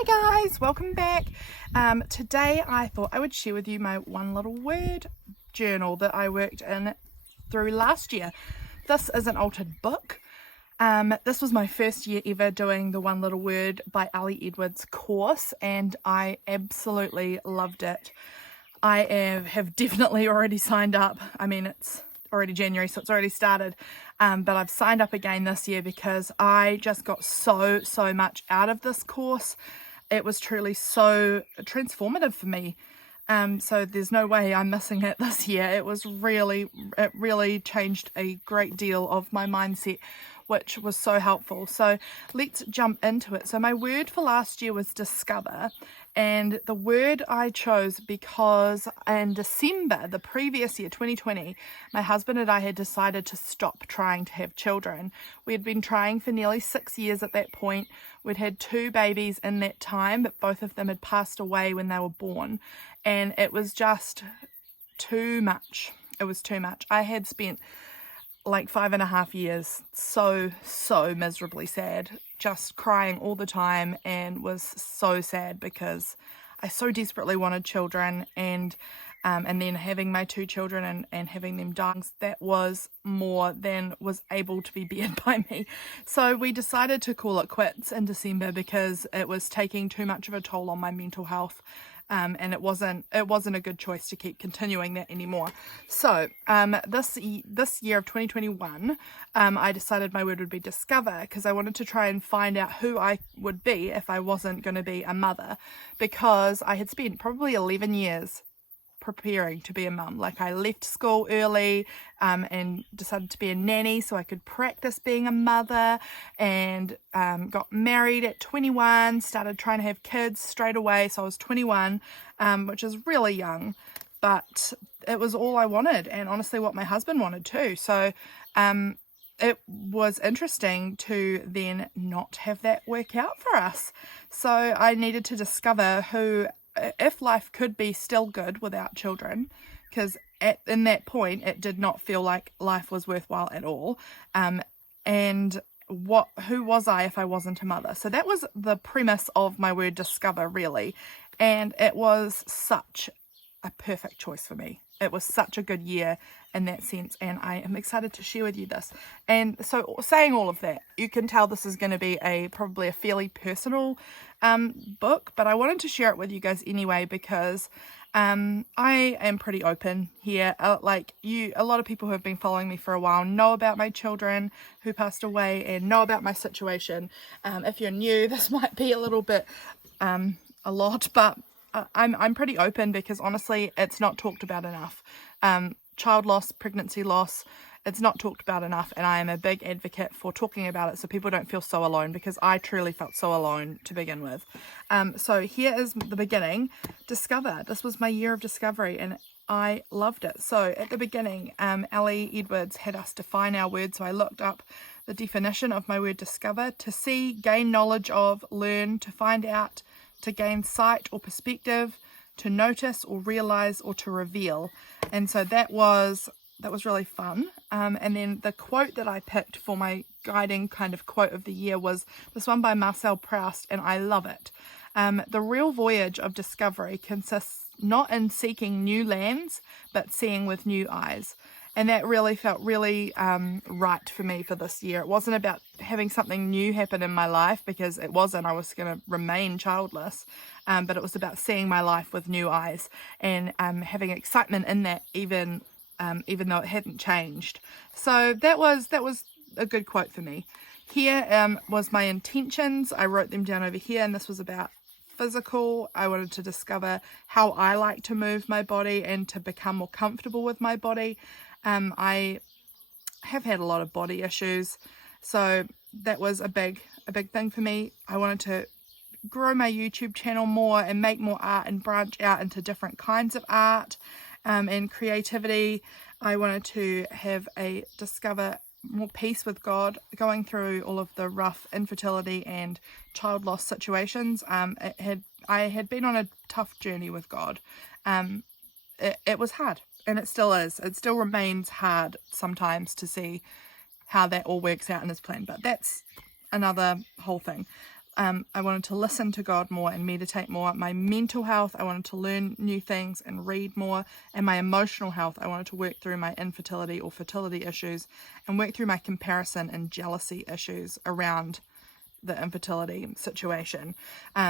Hi guys, welcome back. Today I thought I would share with you my one little word journal that I worked in through last year. This is an altered book. This was my first year ever doing the one little word by Ali Edwards course, and I absolutely loved it. I have definitely already signed up. I mean, it's already January, so it's already started, but I've signed up again this year because I just got so much out of this course. It was truly so transformative for me, so there's no way I'm missing it this year. It really changed a great deal of my mindset, which was so helpful. So let's jump into it. So my word for last year was discover, and the word I chose because in December the previous year, 2020, my husband and I had decided to stop trying to have children. We had been trying for nearly 6 years at that point. We'd had 2 babies in that time, but both of them had passed away when they were born, and it was just too much. It was too much. I had spent like 5.5 years so miserably sad, just crying all the time, and was so sad because I so desperately wanted children, and then having my 2 children and having them die, that was more than was able to be bared by me. So we decided to call it quits in December because it was taking too much of a toll on my mental health. And it wasn't a good choice to keep continuing that anymore. So this year of 2021, I decided my word would be discover, because I wanted to try and find out who I would be if I wasn't going to be a mother, because I had spent probably 11 years preparing to be a mum. Like, I left school early and decided to be a nanny so I could practice being a mother, and got married at 21, started trying to have kids straight away, so I was 21, which is really young, but it was all I wanted, and honestly what my husband wanted too. So it was interesting to then not have that work out for us. So I needed to discover if life could be still good without children, because in that point it did not feel like life was worthwhile at all, and who was I if I wasn't a mother? So that was the premise of my word discover, really, and it was such a perfect choice for me. It was such a good year in that sense, and I am excited to share with you this. And so, saying all of that, you can tell this is going to be probably a fairly personal book, but I wanted to share it with you guys anyway because I am pretty open here. A lot of people who have been following me for a while know about my children who passed away and know about my situation. If you're new, this might be a little bit a lot, but I'm pretty open because honestly it's not talked about enough. Child loss, pregnancy loss, it's not talked about enough, and I am a big advocate for talking about it so people don't feel so alone, because I truly felt so alone to begin with. So here is the beginning. Discover. This was my year of discovery and I loved it. So at the beginning, Ali Edwards had us define our word, so I looked up the definition of my word discover: to see, gain knowledge of, learn, to find out, to gain sight or perspective, to notice or realize, or to reveal. And so that was really fun. And then the quote that I picked for my guiding kind of quote of the year was this one by Marcel Proust, and I love it. The real voyage of discovery consists not in seeking new lands, but seeing with new eyes. And that really felt really right for me for this year. It wasn't about having something new happen in my life, because it wasn't. I was going to remain childless. But it was about seeing my life with new eyes and having excitement in that, even though it hadn't changed. So that was a good quote for me. Here was my intentions. I wrote them down over here, and this was about physical. I wanted to discover how I like to move my body and to become more comfortable with my body. I have had a lot of body issues, so that was a big thing for me. I wanted to grow my YouTube channel more and make more art and branch out into different kinds of art and creativity. I wanted to discover more peace with God, going through all of the rough infertility and child loss situations. I had been on a tough journey with God. It was hard, and it still is. It still remains hard sometimes to see how that all works out in His plan, but that's another whole thing. I wanted to listen to God more and meditate more. My mental health, I wanted to learn new things and read more. And my emotional health, I wanted to work through my infertility or fertility issues and work through my comparison and jealousy issues around the infertility situation.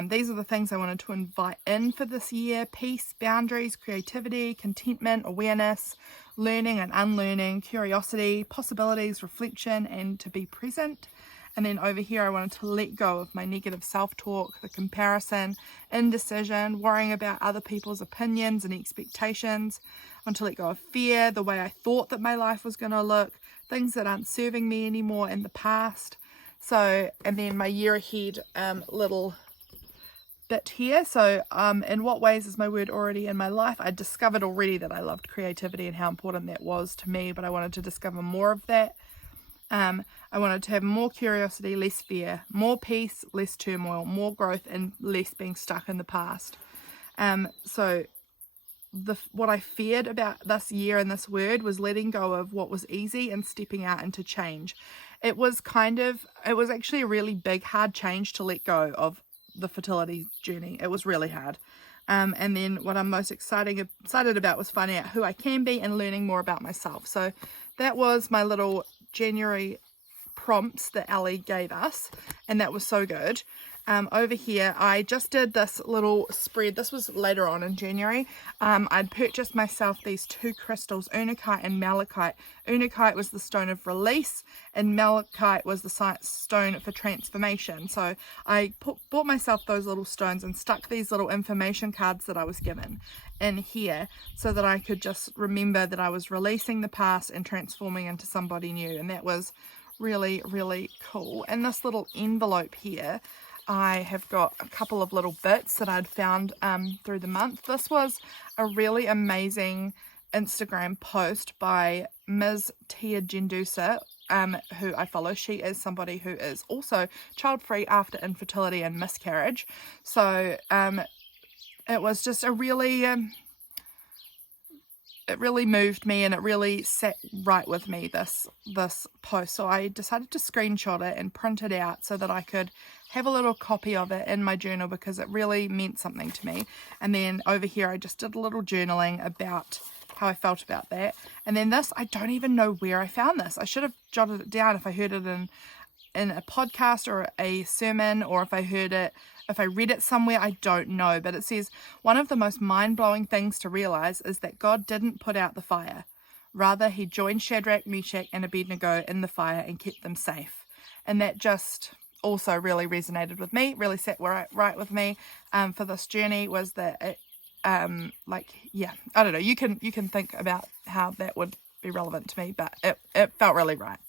These are the things I wanted to invite in for this year: peace, boundaries, creativity, contentment, awareness, learning and unlearning, curiosity, possibilities, reflection, and to be present. And then over here, I wanted to let go of my negative self-talk, the comparison, indecision, worrying about other people's opinions and expectations. I want to let go of fear, the way I thought that my life was going to look, things that aren't serving me anymore in the past. So, and then my year ahead little bit here. So, in what ways is my word already in my life? I discovered already that I loved creativity and how important that was to me, but I wanted to discover more of that. I wanted to have more curiosity, less fear, more peace, less turmoil, more growth, and less being stuck in the past. So what I feared about this year and this word was letting go of what was easy and stepping out into change. It was actually a really big, hard change to let go of the fertility journey. It was really hard. And then what I'm most excited about was finding out who I can be and learning more about myself. So that was my little January prompts that Ali gave us, and that was so good. Over here, I just did this little spread. This was later on in January. I'd purchased myself these two crystals, unakite and malachite. Unakite was the stone of release, and malachite was the stone for transformation. So I bought myself those little stones and stuck these little information cards that I was given in here so that I could just remember that I was releasing the past and transforming into somebody new. And that was really, really cool. And this little envelope here, I have got a couple of little bits that I'd found through the month. This was a really amazing Instagram post by Ms. Tia Gendusa, who I follow. She is somebody who is also child-free after infertility and miscarriage. So it was just a really... it really moved me, and it really sat right with me, this post. So I decided to screenshot it and print it out so that I could have a little copy of it in my journal, because it really meant something to me. And then over here I just did a little journaling about how I felt about that. And then this, I don't even know where I found this. I should have jotted it down if I heard it in a podcast or a sermon, or if I read it somewhere, I don't know. But it says, one of the most mind-blowing things to realize is that God didn't put out the fire. Rather, he joined Shadrach, Meshach, and Abednego in the fire and kept them safe. And that just also really resonated with me, really sat right with me for this journey, was that it, I don't know, you can think about how that would be relevant to me, but it felt really right.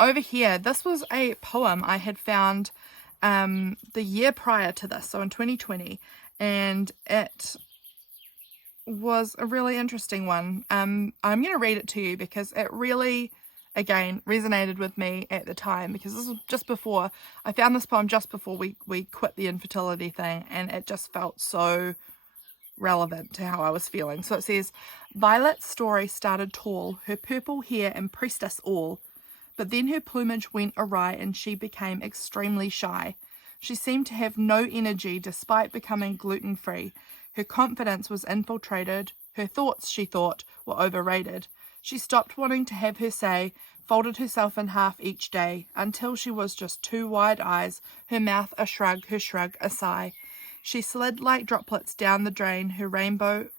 Over here, this was a poem I had found the year prior to this, so in 2020, and it was a really interesting one. I'm going to read it to you because it really, again, resonated with me at the time, because this was just before, I found this poem just before we quit the infertility thing, and it just felt so relevant to how I was feeling. So it says, Violet's story started tall, her purple hair impressed us all. But then her plumage went awry and she became extremely shy. She seemed to have no energy despite becoming gluten-free. Her confidence was infiltrated. Her thoughts, she thought, were overrated. She stopped wanting to have her say, folded herself in half each day, until she was just two wide eyes, her mouth a shrug, her shrug a sigh. She slid like droplets down the drain, her rainbow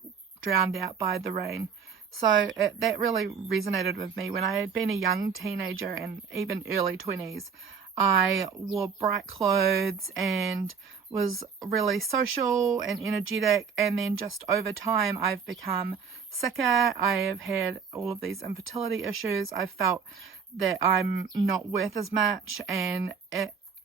drowned out by the rain. So that really resonated with me. When I had been a young teenager and even early 20s, I wore bright clothes and was really social and energetic. And then just over time, I've become sicker. I have had all of these infertility issues. I felt that I'm not worth as much. And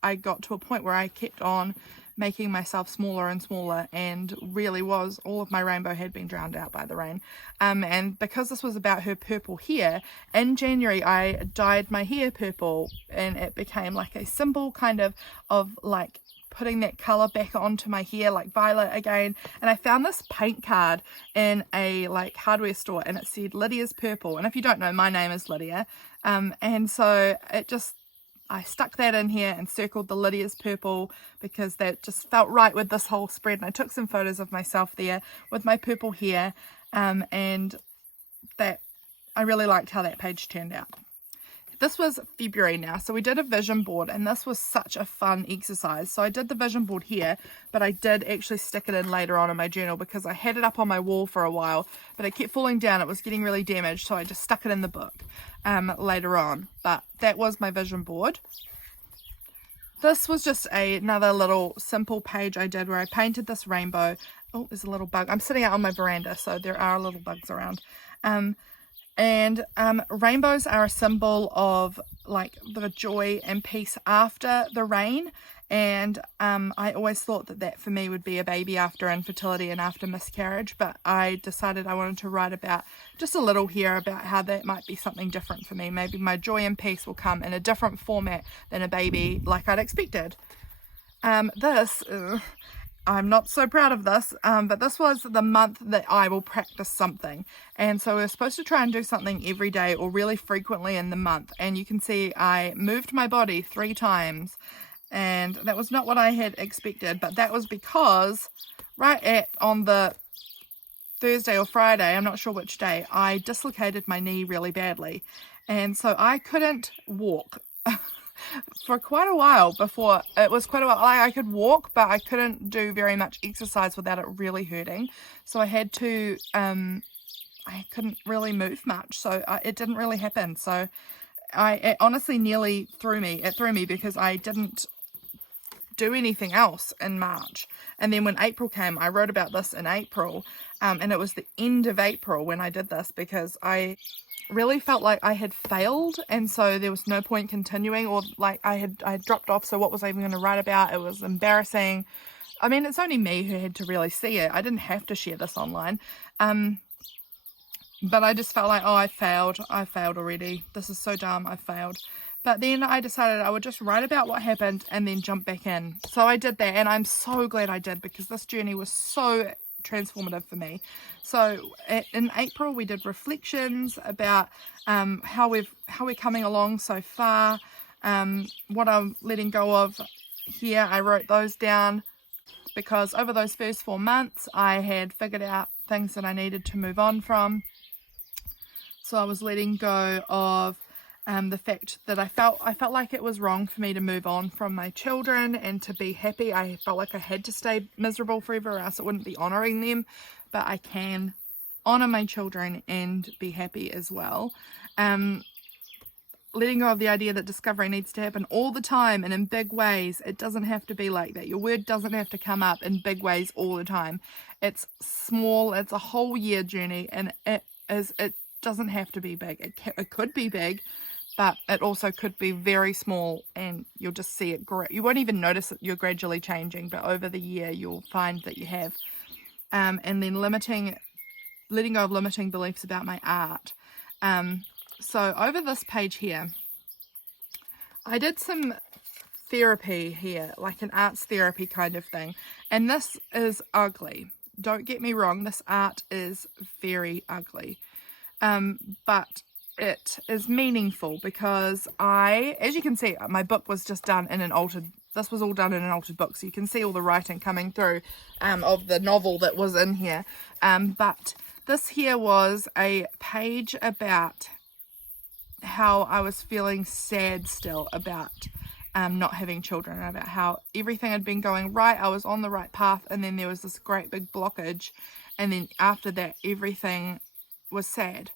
I got to a point where I kept on making myself smaller and smaller, and really was, all of my rainbow had been drowned out by the rain. And because this was about her purple hair, in January I dyed my hair purple, and it became like a symbol kind of like putting that color back onto my hair, like violet again. And I found this paint card in a like hardware store, and it said Lydia's purple. And if you don't know, my name is Lydia. And so it just, I stuck that in here and circled the Lydia's purple because that just felt right with this whole spread. And I took some photos of myself there with my purple hair, and that I really liked how that page turned out. This was February now, so we did a vision board, and this was such a fun exercise. So I did the vision board here, but I did actually stick it in later on in my journal because I had it up on my wall for a while, but it kept falling down. It was getting really damaged, so I just stuck it in the book later on. But that was my vision board. This was just another little simple page I did where I painted this rainbow. Oh, there's a little bug. I'm sitting out on my veranda, so there are little bugs around. And rainbows are a symbol of like the joy and peace after the rain, and I always thought that for me would be a baby after infertility and after miscarriage, but I decided I wanted to write about just a little here about how that might be something different for me. Maybe my joy and peace will come in a different format than a baby like I'd expected. I'm not so proud of this, but this was the month that I will practice something, and so we're supposed to try and do something every day or really frequently in the month. And you can see I moved my body 3 times, and that was not what I had expected, but that was because on the Thursday or Friday, I'm not sure which day, I dislocated my knee really badly, and so I couldn't walk for quite a while. I could walk, but I couldn't do very much exercise without it really hurting. So I had to, I couldn't really move much. So it didn't really happen. So it honestly nearly threw me. It threw me because I didn't do anything else in March. And then when April came, I wrote about this in April. And it was the end of April when I did this because I really felt like I had failed, and so there was no point continuing, or like I had dropped off. So what was I even going to write about? It was embarrassing. I mean, it's only me who had to really see it. I didn't have to share this online, but I just felt like, oh, I failed already. This is so dumb. I failed. But then I decided I would just write about what happened and then jump back in. So I did that, and I'm so glad I did because this journey was so transformative for me. So in April we did reflections about how we're coming along so far, what I'm letting go of here. I wrote those down because over those first 4 months I had figured out things that I needed to move on from. So I was letting go of the fact that I felt like it was wrong for me to move on from my children and to be happy. I felt like I had to stay miserable forever or else it wouldn't be honouring them, but I can honour my children and be happy as well. Letting go of the idea that discovery needs to happen all the time and in big ways. It doesn't have to be like that. Your word doesn't have to come up in big ways all the time. It's small. It's a whole year journey, and it doesn't have to be big. It could be big, but it also could be very small, and you'll just see it grow. You won't even notice that you're gradually changing, but over the year you'll find that you have. And then letting go of limiting beliefs about my art. So over this page here, I did some therapy here, like an arts therapy kind of thing. And this is ugly. Don't get me wrong, this art is very ugly. But it is meaningful because as you can see, my book was just done in this was all done in an altered book, so you can see all the writing coming through of the novel that was in here. But this here was a page about how I was feeling sad still about not having children, and about how everything had been going right. I was on the right path, and then there was this great big blockage, and then after that everything was sad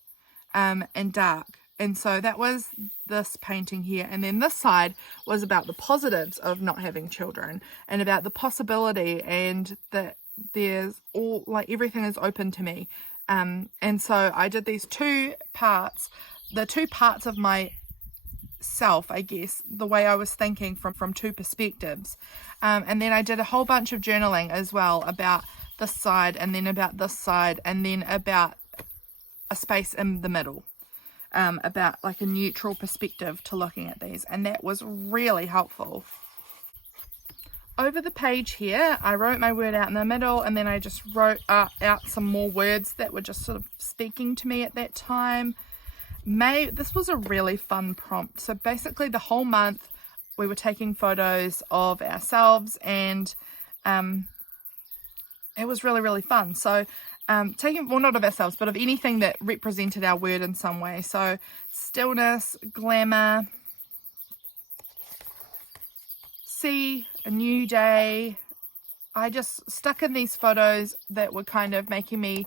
and dark. And so that was this painting here. And then this side was about the positives of not having children, and about the possibility, and that there's all, like, everything is open to me. And so I did these 2 parts, the 2 parts of myself, I guess, the way I was thinking from 2 perspectives. And then I did a whole bunch of journaling as well about this side, and then about this side, and then about a space in the middle, about like a neutral perspective to looking at these, and that was really helpful. Over the page here, I wrote my word out in the middle, and then I just wrote out some more words that were just sort of speaking to me at that time. This was a really fun prompt. So basically the whole month we were taking photos of ourselves, and it was really, really fun. So taking, well, not of ourselves, but of anything that represented our word in some way. So stillness, glamour, sea, a new day. I just stuck in these photos that were kind of making me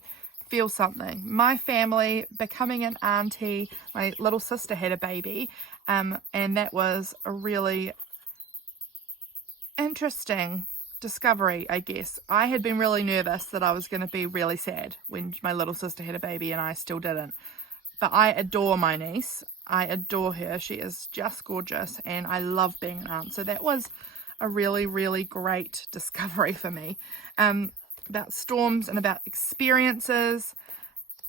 feel something. My family, becoming an auntie, my little sister had a baby, and that was a really interesting discovery, I guess. I had been really nervous that I was going to be really sad when my little sister had a baby, and I still didn't. But I adore my niece. I adore her. She is just gorgeous, and I love being an aunt. So that was a really, really great discovery for me. About storms and about experiences,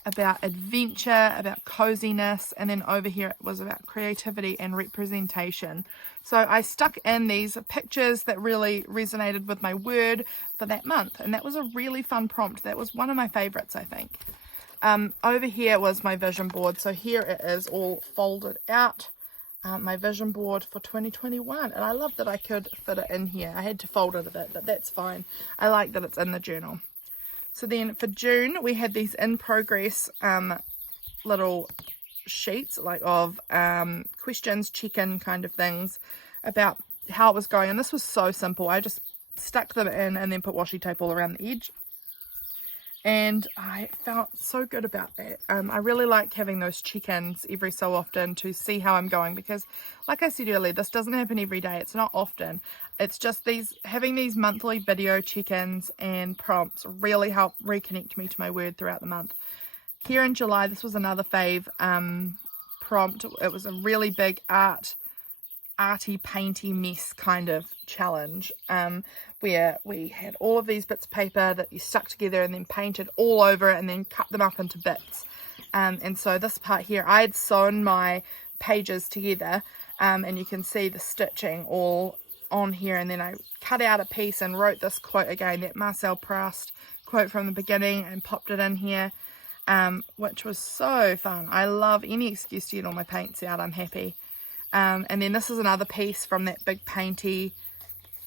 about adventure, about coziness, and then over here it was about creativity and representation. So I stuck in these pictures that really resonated with my word for that month, and that was a really fun prompt. That was one of my favorites, I think. Over here was my vision board. So here it is all folded out, my vision board for 2021, and I love that I could fit it in here. I had to fold it a bit, but that's fine. I like that it's in the journal. So then for June, we had these in progress little sheets like of questions, check-in kind of things about how it was going. And this was so simple. I just stuck them in and then put washi tape all around the edge. And I felt so good about that. I really like having those check-ins every so often to see how I'm going, because like I said earlier, this doesn't happen every day. It's not often. It's just having these monthly video check-ins and prompts really help reconnect me to my word throughout the month. Here in July, this was another fave prompt. It was a really big arty painty mess kind of challenge, where we had all of these bits of paper that you stuck together and then painted all over it and then cut them up into bits, and so this part here, I had sewn my pages together, and you can see the stitching all on here, and then I cut out a piece and wrote this quote again, that Marcel Proust quote from the beginning, and popped it in here, which was so fun. I love any excuse to get all my paints out. I'm happy. And then this is another piece from that big painty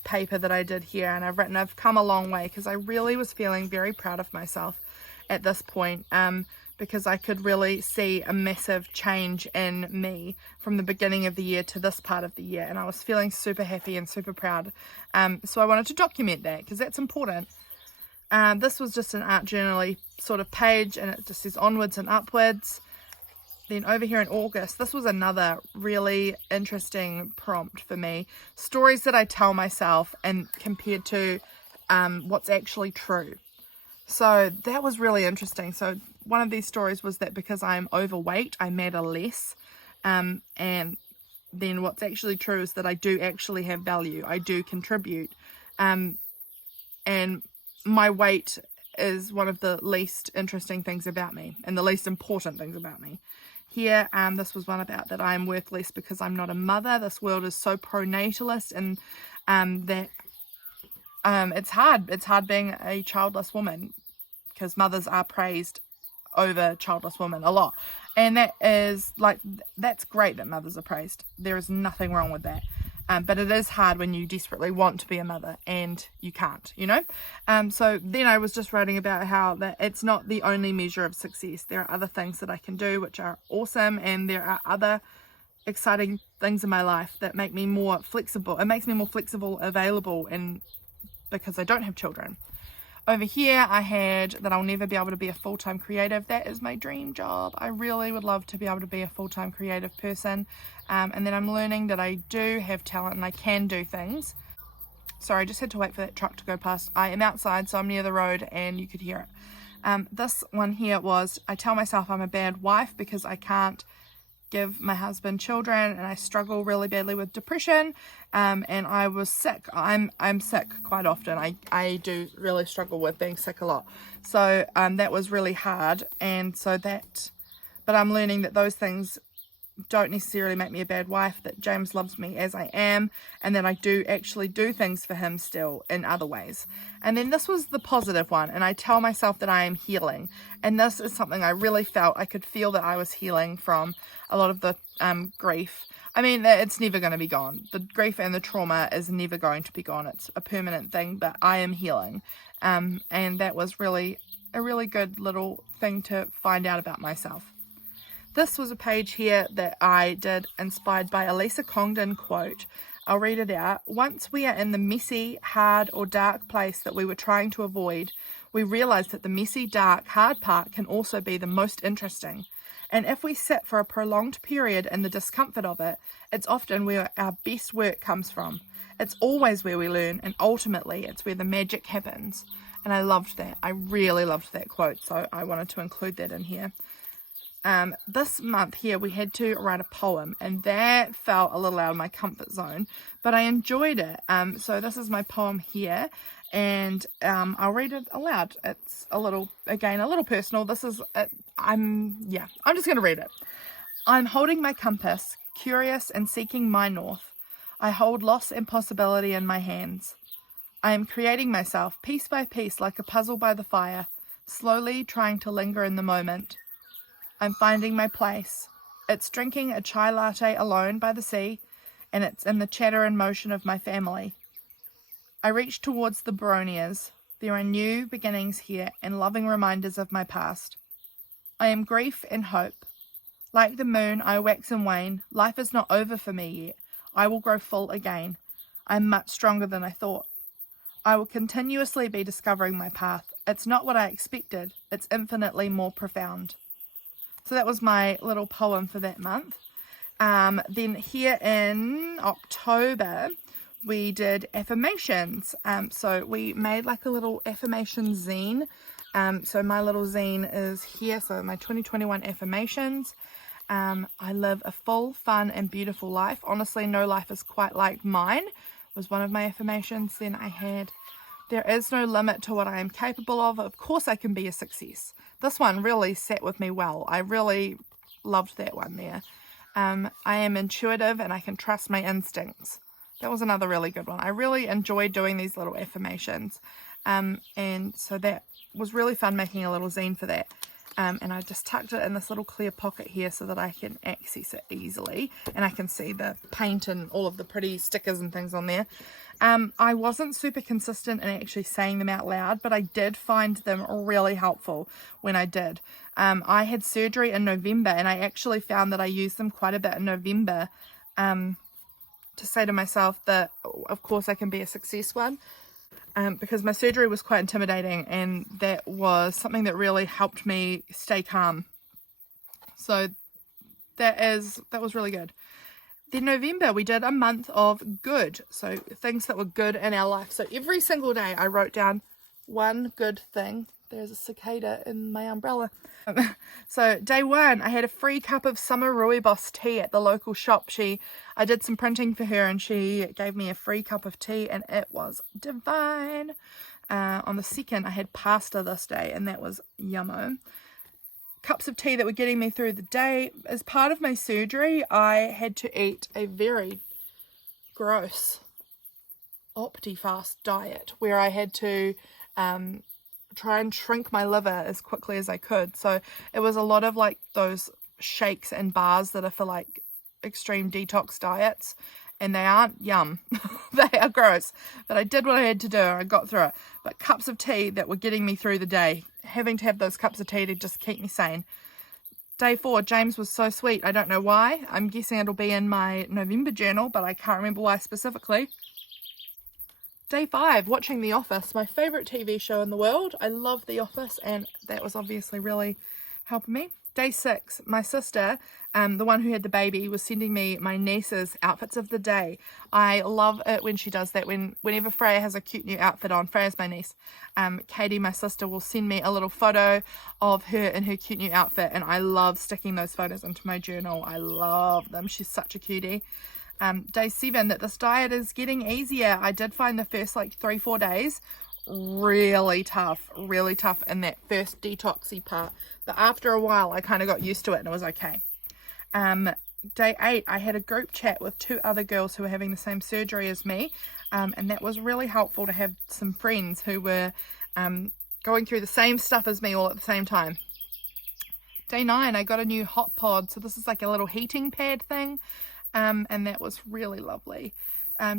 paper that I did here, and I've come a long way, because I really was feeling very proud of myself at this point, because I could really see a massive change in me from the beginning of the year to this part of the year, and I was feeling super happy and super proud. So I wanted to document that, because that's important. This was just an art journal-y sort of page, and it just says onwards and upwards. Then over here in August, this was another really interesting prompt for me. Stories that I tell myself and compared to what's actually true. So that was really interesting. So one of these stories was that because I'm overweight, I matter less. And then what's actually true is that I do actually have value. I do contribute. And my weight is one of the least interesting things about me, and the least important things about me. Here, this was one about that I'm worthless because I'm not a mother. This world is so pro-natalist, and that it's hard. It's hard being a childless woman, because mothers are praised over childless women a lot. And that is like, that's great that mothers are praised. There is nothing wrong with that. But it is hard when you desperately want to be a mother and you can't, you know. So then I was just writing about how that it's not the only measure of success. There are other things that I can do which are awesome, and there are other exciting things in my life that make me more flexible. It makes me more flexible, available, and because I don't have children. Over here I had that I'll never be able to be a full-time creative. That is my dream job. I really would love to be able to be a full-time creative person. And then I'm learning that I do have talent and I can do things. Sorry, I just had to wait for that truck to go past. I am outside, so I'm near the road and you could hear it. This one here was, I tell myself I'm a bad wife because I can't give my husband children, and I struggle really badly with depression, and I was sick. I'm sick quite often. I do really struggle with being sick a lot, so that was really hard. And so that, but I'm learning that those things don't necessarily make me a bad wife, that James loves me as I am, and that I do actually do things for him still in other ways. And then this was the positive one, and I tell myself that I am healing, and this is something I really felt. I could feel that I was healing from a lot of the grief. I mean, it's never going to be gone. The grief and the trauma is never going to be gone. It's a permanent thing, but I am healing. And that was really a really good little thing to find out about myself. This was a page here that I did inspired by a Lisa Congdon quote. I'll read it out. Once we are in the messy, hard or dark place that we were trying to avoid, we realize that the messy, dark, hard part can also be the most interesting. And if we sit for a prolonged period in the discomfort of it, it's often where our best work comes from. It's always where we learn, and ultimately it's where the magic happens. And I loved that. I really loved that quote, so I wanted to include that in here. This month here we had to write a poem, and that felt a little out of my comfort zone, but I enjoyed it. So this is my poem here, and I'll read it aloud. It's a little personal. This is I'm just gonna read it. I'm holding my compass, curious and seeking my north. I hold loss and possibility in my hands. I am creating myself piece by piece like a puzzle by the fire, slowly trying to linger in the moment. I'm finding my place. It's drinking a chai latte alone by the sea, and it's in the chatter and motion of my family. I reach towards the Baronias. There are new beginnings here and loving reminders of my past. I am grief and hope. Like the moon, I wax and wane. Life is not over for me yet. I will grow full again. I am much stronger than I thought. I will continuously be discovering my path. It's not what I expected. It's infinitely more profound. So that was my little poem for that month. Then here in October, we did affirmations. So we made like a little affirmation zine. So my little zine is here. So my 2021 affirmations. I live a full, fun and beautiful life. Honestly, no life is quite like mine was one of my affirmations. Then I had, there is no limit to what I am capable of. Of course I can be a success. This one really sat with me well. I really loved that one there. I am intuitive and I can trust my instincts. That was another really good one. I really enjoyed doing these little affirmations. And so that was really fun making a little zine for that. And I just tucked it in this little clear pocket here so that I can access it easily. And I can see the paint and all of the pretty stickers and things on there. I wasn't super consistent in actually saying them out loud, but I did find them really helpful when I did. I had surgery in November, and I actually found that I used them quite a bit in November to say to myself that, of course, I can be a success one. Because my surgery was quite intimidating, and that was something that really helped me stay calm. So that was really good. Then November, we did a month of good. So things that were good in our life. So every single day I wrote down one good thing. There's a cicada in my umbrella. So day one, I had a free cup of summer rooibos tea at the local shop. I did some printing for her, and she gave me a free cup of tea, and it was divine. On the second, I had pasta this day, and that was yummo. Cups of tea that were getting me through the day. As part of my surgery, I had to eat a very gross Optifast diet where I had to try and shrink my liver as quickly as I could. So it was a lot of like those shakes and bars that are for like extreme detox diets, and they aren't yum. They are gross, but I did what I had to do. I got through it. But cups of tea that were getting me through the day, having to have those cups of tea to just keep me sane. Day 4, James was so sweet. I don't know why. I'm guessing it'll be in my November journal, but I can't remember why specifically. Day 5, watching The Office, my favourite TV show in the world. I love The Office, and that was obviously really helping me. Day 6, my sister, the one who had the baby, was sending me my niece's outfits of the day. I love it when she does that. Whenever Freya has a cute new outfit on, Freya's my niece, Katie, my sister, will send me a little photo of her in her cute new outfit, and I love sticking those photos into my journal. I love them. She's such a cutie. Day 7, that this diet is getting easier. I did find the first like 3-4 days really tough in that first detoxy part, but after a while I kind of got used to it and it was okay. Day 8, I had a group chat with 2 other girls who were having the same surgery as me, and that was really helpful to have some friends who were going through the same stuff as me all at the same time. Day 9, I got a new hot pod, so this is like a little heating pad thing, and that was really lovely.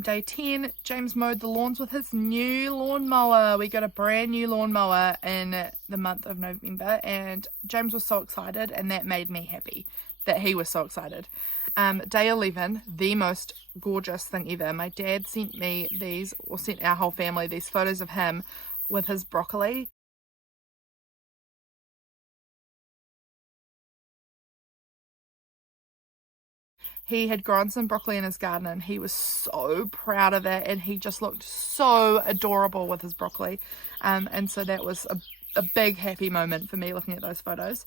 Day 10, James mowed the lawns with his new lawnmower. We got a brand new lawnmower in the month of November, and James was so excited, and that made me happy that he was so excited. Day 11, the most gorgeous thing ever. My dad sent me these, or sent our whole family these photos of him with his broccoli. He had grown some broccoli in his garden and he was so proud of it, and he just looked so adorable with his broccoli. And so that was a big happy moment for me looking at those photos.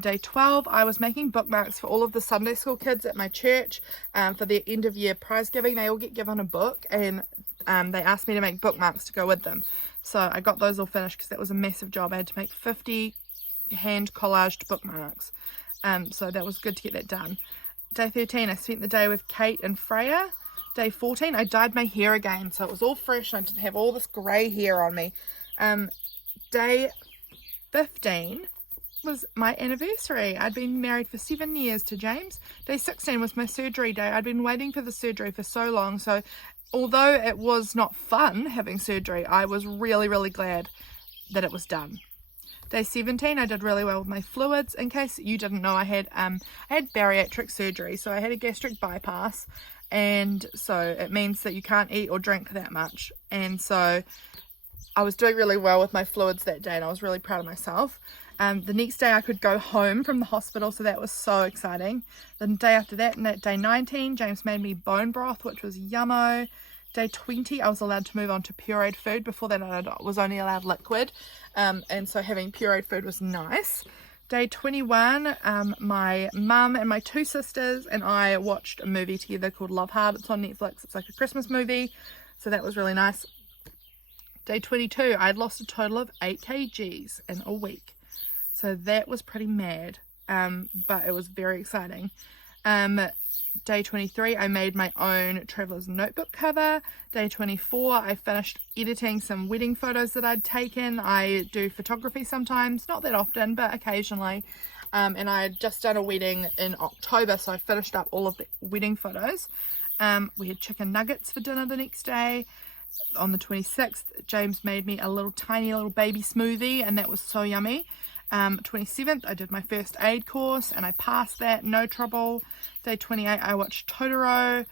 Day 12, I was making bookmarks for all of the Sunday school kids at my church for their end of year prize giving. They all get given a book, and they asked me to make bookmarks to go with them. So I got those all finished because that was a massive job. I had to make 50 hand collaged bookmarks. So that was good to get that done. Day 13, I spent the day with Kate and Freya. Day 14, I dyed my hair again, so it was all fresh and I didn't have all this grey hair on me. Day 15 was my anniversary. I'd been married for 7 years to James. Day 16 was my surgery day. I'd been waiting for the surgery for so long, so although it was not fun having surgery, I was really glad that it was done. Day 17, I did really well with my fluids. In case you didn't know, I had bariatric surgery, so I had a gastric bypass, and so it means that you can't eat or drink that much, and so I was doing really well with my fluids that day, and I was really proud of myself. The next day I could go home from the hospital, so that was so exciting. The day after that, day 19, James made me bone broth, which was yummo. Day 20, I was allowed to move on to pureed food. Before that, I was only allowed liquid, and so having pureed food was nice. Day 21, my mum and my 2 sisters and I watched a movie together called Love Hard. It's on Netflix. It's like a Christmas movie, so that was really nice. Day 22, I had lost a total of 8 kgs in a week. So that was pretty mad, but it was very exciting. Day 23, I made my own traveler's notebook cover. Day 24, I finished editing some wedding photos that I'd taken. I do photography sometimes, not that often, but occasionally. And I had just done a wedding in October, so I finished up all of the wedding photos. We had chicken nuggets for dinner the next day. On the 26th, James made me a tiny little baby smoothie, and that was so yummy. 27th, I did my first aid course and I passed that, no trouble. Day 28, I watched Totoro.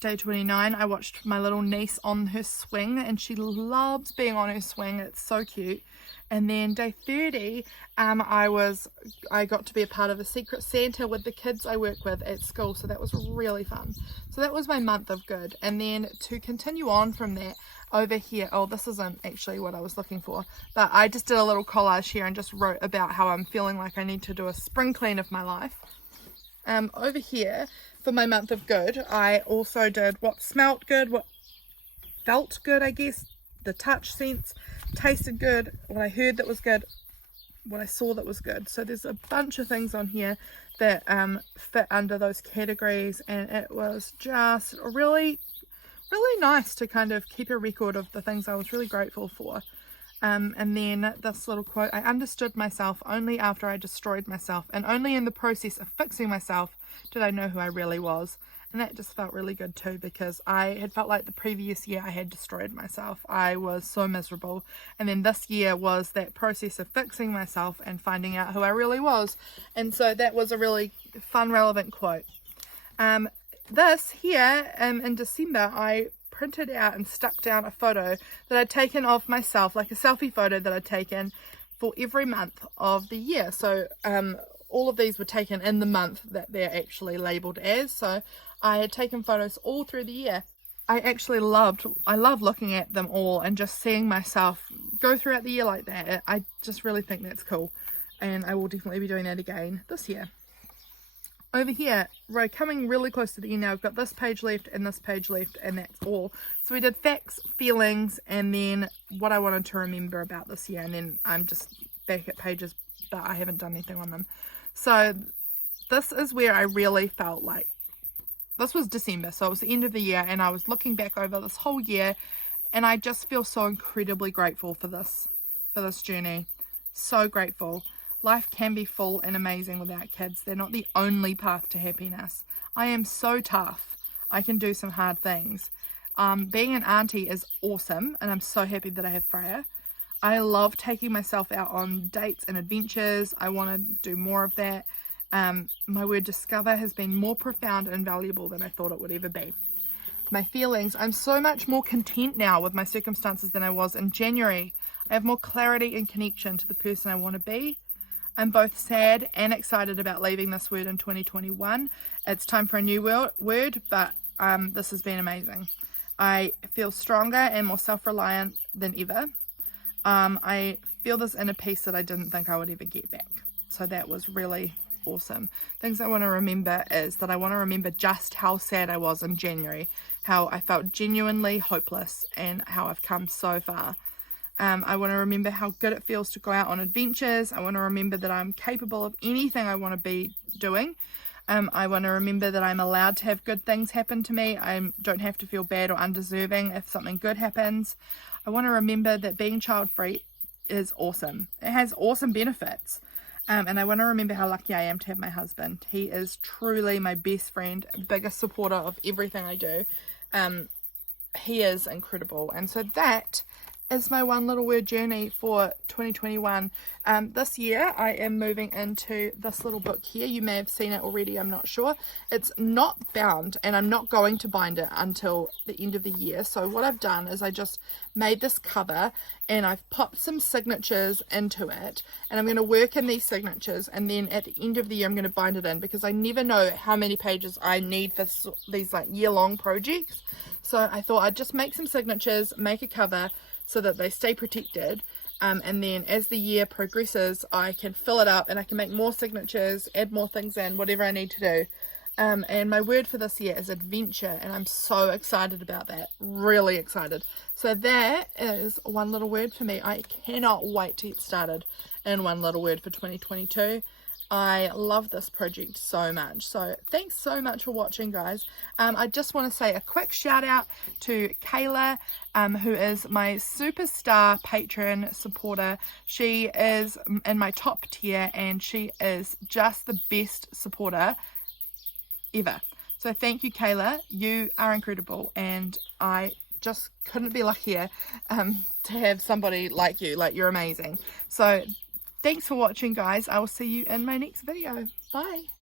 Day 29, I watched my little niece on her swing, and she loves being on her swing. It's so cute. And then day 30, I got to be a part of a Secret Santa with the kids I work with at school, so that was really fun. So that was my month of good. And then to continue on from that, over here, oh, this isn't actually what I was looking for, but I just did a little collage here and just wrote about how I'm feeling like I need to do a spring clean of my life. Over here, for my month of good, I also did what smelt good, what felt good, I guess, the touch sense, tasted good, what I heard that was good, what I saw that was good. So there's a bunch of things on here that fit under those categories, and it was just really nice to kind of keep a record of the things I was really grateful for. And then this little quote, I understood myself only after I destroyed myself, and only in the process of fixing myself did I know who I really was. And that just felt really good too, because I had felt like the previous year I had destroyed myself. I was so miserable, and then this year was that process of fixing myself and finding out who I really was. And so that was a really fun, relevant quote. This here in December, I printed out and stuck down a photo that I'd taken of myself, like a selfie photo that I'd taken for every month of the year. So all of these were taken in the month that they're actually labeled as. So I had taken photos all through the year. I love looking at them all and just seeing myself go throughout the year like that. I just really think that's cool, and I will definitely be doing that again this year. Over here, we're coming really close to the end now. I've got this page left and this page left, and that's all. So we did facts, feelings, and then what I wanted to remember about this year, and then I'm just back at pages, but I haven't done anything on them. So this is where I really felt like, this was December, so it was the end of the year, and I was looking back over this whole year, and I just feel so incredibly grateful for this journey. So grateful. Life can be full and amazing without kids. They're not the only path to happiness. I am so tough. I can do some hard things. Being an auntie is awesome, and I'm so happy that I have Freya. I love taking myself out on dates and adventures. I want to do more of that. My word discover has been more profound and valuable than I thought it would ever be. My feelings, I'm so much more content now with my circumstances than I was in January. I have more clarity and connection to the person I want to be. I'm both sad and excited about leaving this word in 2021. It's time for a new word, but this has been amazing. I feel stronger and more self-reliant than ever. I feel this inner peace that I didn't think I would ever get back. So that was really awesome. Things I want to remember is that I want to remember just how sad I was in January, how I felt genuinely hopeless, and how I've come so far. I want to remember how good it feels to go out on adventures. I want to remember that I'm capable of anything I want to be doing. I want to remember that I'm allowed to have good things happen to me. I don't have to feel bad or undeserving if something good happens. I want to remember that being child-free is awesome. It has awesome benefits. And I want to remember how lucky I am to have my husband. He is truly my best friend, biggest supporter of everything I do. He is incredible. And so that is my one little word journey for 2021. This year I am moving into this little book here. You may have seen it already, I'm not sure. It's not bound, and I'm not going to bind it until the end of the year. So what I've done is I just made this cover, and I've popped some signatures into it, and I'm going to work in these signatures, and then at the end of the year I'm going to bind it in, because I never know how many pages I need for these like year-long projects. So I thought I'd just make some signatures, make a cover, so that they stay protected, and then as the year progresses I can fill it up and I can make more signatures, add more things in, whatever I need to do. And my word for this year is adventure, and I'm so excited about that, really excited. So that is one little word for me. I cannot wait to get started in one little word for 2022. I love this project so much. So thanks so much for watching, guys. I just want to say a quick shout out to Kayla, who is my superstar patron supporter. She is in my top tier, and she is just the best supporter ever. So thank you, Kayla. You are incredible, and I just couldn't be luckier to have somebody like you. Like, you're amazing. So thanks for watching, guys. I will see you in my next video. Bye.